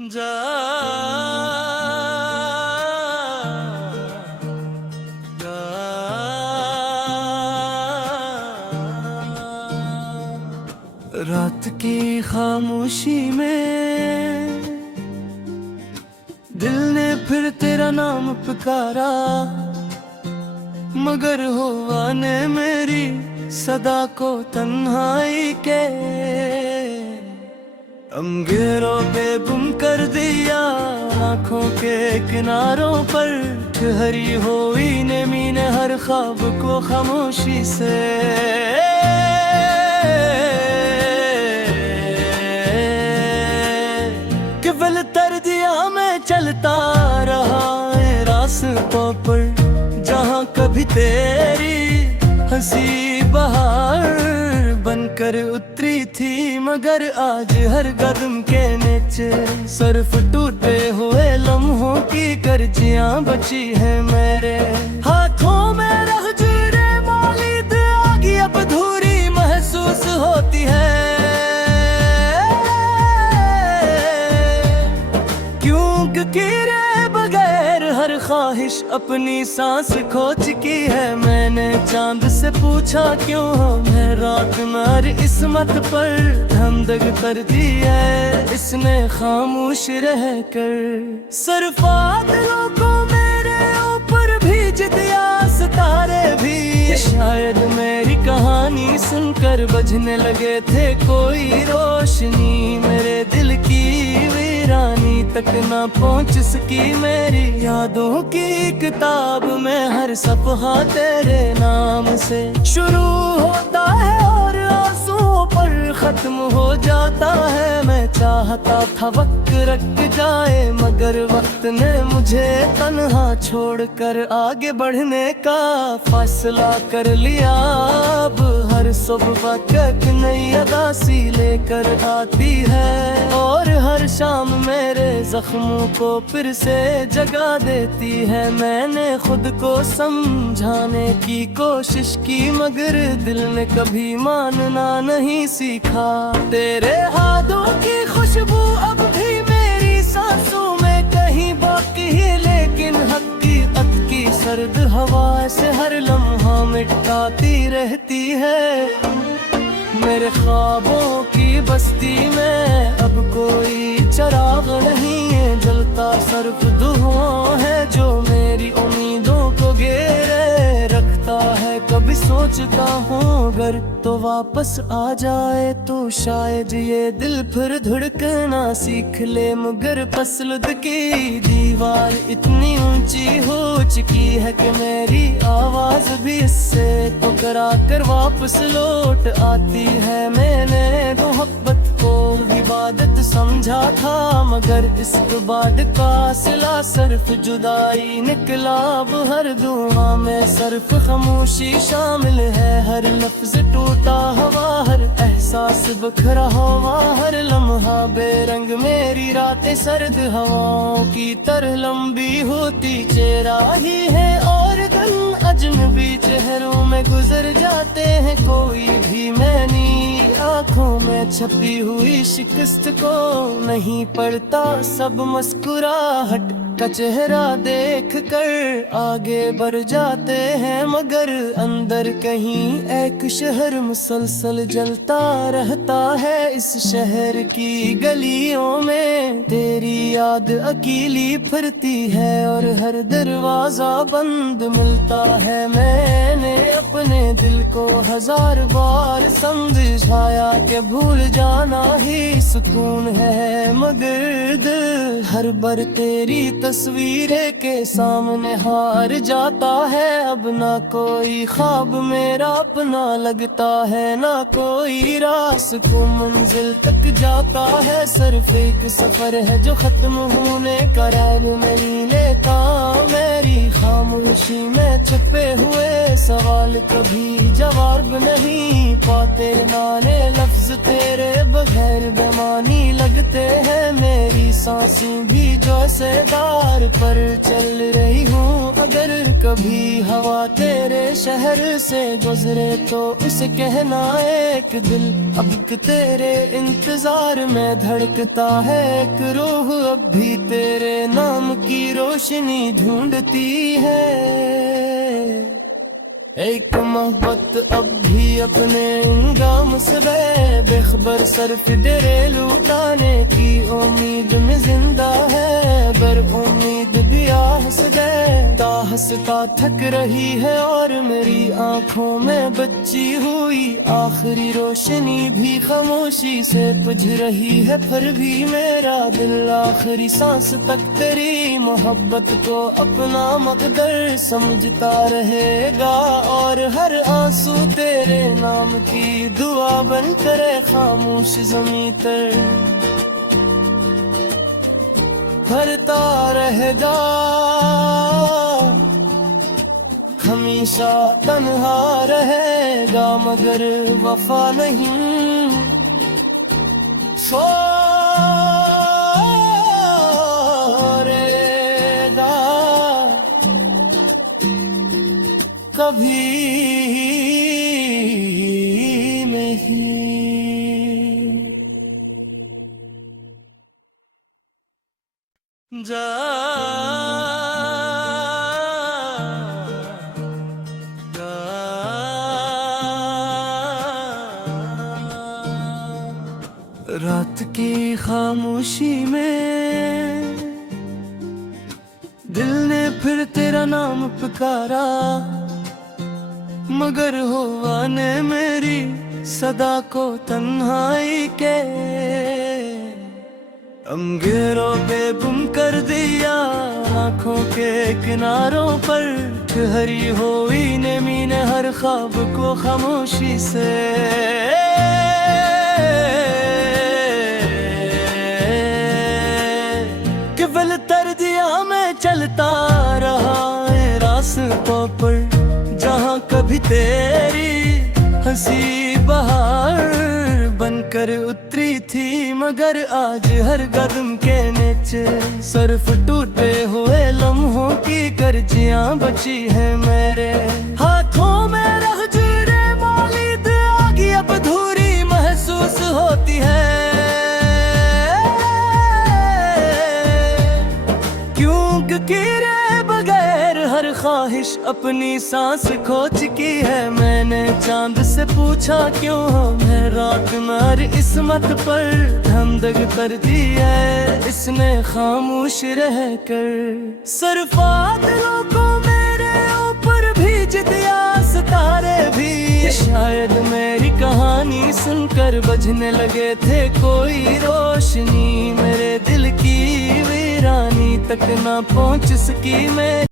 जा जा रात की खामोशी में दिल ने फिर तेरा नाम पुकारा, मगर हुआ ने मेरी सदा को तन्हाई के अंगेरों पे गुम कर दिया। आंखों के किनारों पर ठहरी हुई नेमी ने हर ख्वाब को खामोशी से केवल तर दिया। मैं चलता रहा रास्तों पर जहाँ कभी तेरी हंसी बहार बनकर उतरी थी, मगर आज हर कदम के नीचे सिर्फ टूटे हुए लम्हों की कर्जियां बची हैं मेरे हाथों में। रह जुरे मौलिद आगे अब अधूरी महसूस होती है, क्योंकि बगैर हर ख्वाहिश अपनी सांस खो चुकी है। मैंने चांद से पूछा क्यों मैं रात मर इसमत पर हमदर्द कर दी है, इसने खामोश रह कर सरफा दिलों को मेरे ऊपर भीज दिया। सितारे भी शायद मेरी कहानी सुनकर बजने लगे थे, कोई रोशनी मेरे दिल की वीरानी तक ना पहुंच सकी। मेरी यादों की किताब में हर सफ़हा तेरे नाम से शुरू होता है और आंसुओं पर खत्म हो जाता है। मैं चाहता था वक्त रख जाए, मगर वक्त ने मुझे तन्हा छोड़कर आगे बढ़ने का फैसला कर लिया। अब हर सुबह एक नई अदासी लेकर आती है और हर शाम मेरे जख्मों को फिर से जगा देती है। मैंने खुद को समझाने की कोशिश की, मगर दिल ने कभी मानना नहीं सीखा। तेरे हाथों की खुशबू अब भी मेरी सांसों में कहीं बाकी है, लेकिन हकीकत की सर्द हवा से हर लम्हा मिटाती रहती है। मेरे ख्वाबों की बस्ती में अब कोई चराग नहीं है, जलता सिर्फ धुआं है जो मेरी उम्मीदों को घेरे रखता है। कभी सोचता हूँ अगर तो वापस आ जाए तो शायद ये दिल फिर धड़कना सीख ले, मगर फसलुद की दीवार इतनी ऊंची हो चुकी है कि मेरी आवाज भी इससे टकरा कर वापस लौट आती है। मैंने मोहब्बत को इबादत समझा था, मगर इस इबादत का सिला सिर्फ जुदाई निकला। अब हर दुआ में सिर्फ खामोशी शामिल है, हर लफ्ज टूटा हवा, हर एहसास बखरा हुआ, हर लम्हा बेरंग। मेरी रातें सर्द हवाओं की तरह लंबी होती चेहरा ही है और दिन अजनबी चेहरों में गुजर जाते हैं। कोई भी मैंने आँखों में छपी हुई शिकस्त को नहीं पड़ता, सब मुस्कुराहट का चेहरा देख कर आगे बढ़ जाते हैं, मगर अंदर कहीं एक शहर मुसलसल जलता रहता है। इस शहर की गलियों में तेरी याद अकेली फिरती है और हर दरवाजा बंद मिलता है। मैंने अपने दिल को हजार बार समझाया कि भूल जाना ही सुकून है, मगर दिल हर बार तेरी तस्वीरें के सामने हार जाता है। अब ना कोई ख्वाब मेरा अपना लगता है, ना कोई रास्ता को मंजिल तक जाता है। सिर्फ एक सफर है जो खत्म होने का रैब नहीं लेता। मेरी खामोशी में छुपे हुए सवाल कभी जवाब नहीं पाते, नाने लफ्ज तेरे बगैर बेमानी लगते हैं। मेरी सांसें भी जैसे दार पर चल रही हूँ, अगर कभी हवा तेरे शहर से गुजरे तो उसे कहना एक दिल अब तेरे इंतजार में धड़कता है। एक रूह अब भी तेरे नाम की रोशनी ढूंढती है। एक मोहब्बत अब भी अपने अंजाम से बेखबर सिर्फ तेरे लुटाने की उम्मीद में जिंदा है। बर उम्मीद भी हंसता थक रही है और मेरी आंखों में बची हुई आखिरी रोशनी भी खामोशी से बुझ रही है। फिर भी मेरा दिल आखिरी सांस तक तेरी मोहब्बत को अपना मकदर समझता रहेगा। और हर आंसू तेरे नाम की दुआ बन करे खामोश ज़मीं तर भरता रहेगा। हमेशा तन्हा रहेगा मगर वफा नहीं छोड़ेगा कभी नहीं। जा रात की खामोशी में दिल ने फिर तेरा नाम पुकारा, मगर हुआ ने मेरी सदा को तन्हाई के अंधेरों पे गुम कर दिया। आँखों के किनारों पर ठहरी हुई नमी ने हर ख्वाब को खामोशी से केवल तर दिया। मैं चलता रहा है रास्तों पर जहाँ कभी तेरी हंसी बहार बनकर उतरी थी, मगर आज हर कदम के नीचे सिर्फ टूटे हुए लम्हों की कर्जियां बची है। मेरे हाथों में रह जुड़े मौलीद आगे अब अधूरी महसूस होती है। क्योंकि रे बगैर हर ख्वाहिश अपनी सांस खो चुकी है। मैंने चांद से पूछा क्यों मैं रात में इसमत पर धमदग कर दी है इसने खामोश रहकर। सिर्फ दिलों को मेरे ऊपर भीज दिया सितारे भी, शायद मेरी कहानी सुनकर बजने लगे थे कोई रोशनी। मेरे दिल की वीरानी तक ना पहुंच सकी मैं।